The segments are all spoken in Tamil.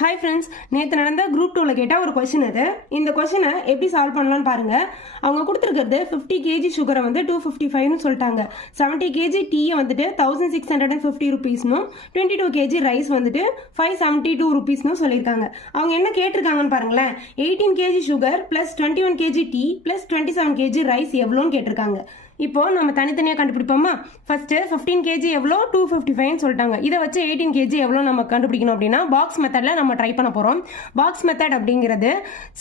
ஹாய் ஃப்ரெண்ட்ஸ், நேற்று நடந்த குரூப் 2ல கேட்டால் ஒரு கொஸ்டின் அது. இந்த கொஸ்டினை எப்படி சால்வ் பண்ணலாம்னு பாருங்க. அவங்க கொடுத்துருக்கிறது 50 kg சுகரை வந்து 255னு சொல்லிட்டாங்க. 70 kg டீயை வந்துட்டு 1650 ருபீஸ்னும் 22 kg ரைஸ் வந்துட்டு 572 ருபீஸ்னும் சொல்லியிருக்காங்க. அவங்க என்ன கேட்டிருக்காங்கன்னு பாருங்களேன். 18 kg sugar plus 21 kg tea plus 27 kg rice எவ்வளோன்னு கேட்டிருக்காங்க. இப்போ நம்ம தனித்தனியாக கண்டுபிடிப்போமா? ஃபர்ஸ்ட் 15 kg எவ்வளோ 255 சொல்லிட்டாங்க. இதை வச்சு 18 kg எவ்வளோ நம்ம கண்டுபிடிக்கணும் அப்படின்னா பாக்ஸ் மெத்தடில் நம்ம ட்ரை பண்ண போகிறோம். பாக்ஸ் மெத்தட் அப்படிங்கிறது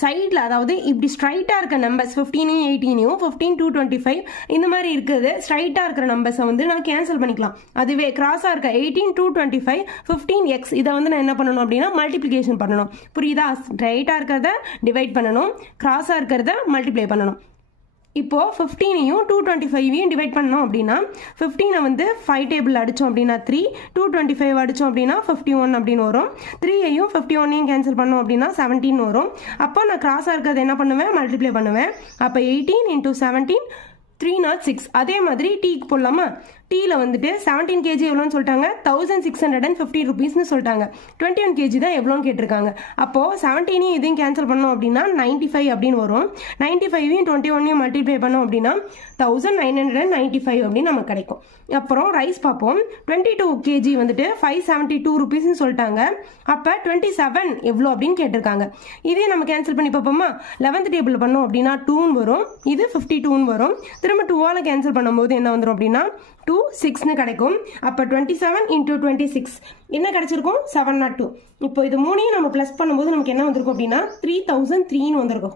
சைடில், அதாவது இப்படி ஸ்ட்ரைட்டாக இருக்க நம்பர்ஸ் 15 18 15 225 இந்த மாதிரி இருக்குது. ஸ்ட்ரைட்டாக இருக்கிற நம்பர்ஸை வந்து நான் கேன்சல் பண்ணிக்கலாம். அதுவே கிராஸாக இருக்க 18 225 15x இதை வந்து நான் என்ன பண்ணணும் அப்படின்னா மல்டிப்ளிகேஷன் பண்ணணும். புரியுதா? ஸ்ட்ரைட்டாக இருக்கிறத டிவைட் பண்ணணும், கிராஸாக இருக்கிறத மல்டிப்ளை பண்ணணும். இப்போ 15ஐயும் 225ஐயும் டிவைட் பண்ணோம் அப்படின்னா 15 வந்து 5 டேபிள் அடித்தோம் அப்படின்னா 3, 225 அடித்தோம் அப்படின்னா 51 அப்படின்னு வரும். 3ஐயும் 51ஐயும் கேன்சல் பண்ணோம் அப்படின்னா 17 வரும். அப்போ நான் கிராஸாக இருக்கிறது என்ன பண்ணுவேன், மல்டிப்ளை பண்ணுவேன். அப்போ 18 × 17 306. அதே மாதிரி டீக்கு போடலாமா? டீயில் வந்துட்டு 17 kg எவ்வளோன்னு சொல்லிட்டாங்க, 1650 ருபீஸ்னு சொல்லிட்டாங்க. 21 kg தான் எவ்வளோன்னு கேட்டிருக்காங்க. அப்போது 17ஐயும் இதையும் கேன்சல் பண்ணோம் அப்படின்னா 95 அப்படின்னு வரும். 95ஐயும் 21ஐயும் மல்டிப்ளை பண்ணோம் அப்படின்னா 1995 அப்படின்னு நமக்கு கிடைக்கும். அப்புறம் ரைஸ் பார்ப்போம். 22 kg வந்துட்டு 572 ருபீஸ்னு சொல்லிட்டாங்க. அப்போ 27 எவ்வளோ அப்படின்னு கேட்டிருக்காங்க. இதே நம்ம கேன்சல் பண்ணி பார்ப்போமா? 11th டேபிள் பண்ணோம் அப்படின்னா 2ன்னு வரும், இது 52ன்னு வரும். திரும்ப 2ஆல் கேன்சல் பண்ணும்போது என்ன வந்துடும் அப்படின்னா 2 6ன்னு கிடைக்கும். அப்போ 27 × 26 என்ன கிடைச்சிருக்கும்? 702. இப்போ இது மூணையும் நம்ம ப்ளஸ் பண்ணும்போது நமக்கு என்ன வந்திருக்கும் அப்படின்னா 3003ன்னு வந்திருக்கும்.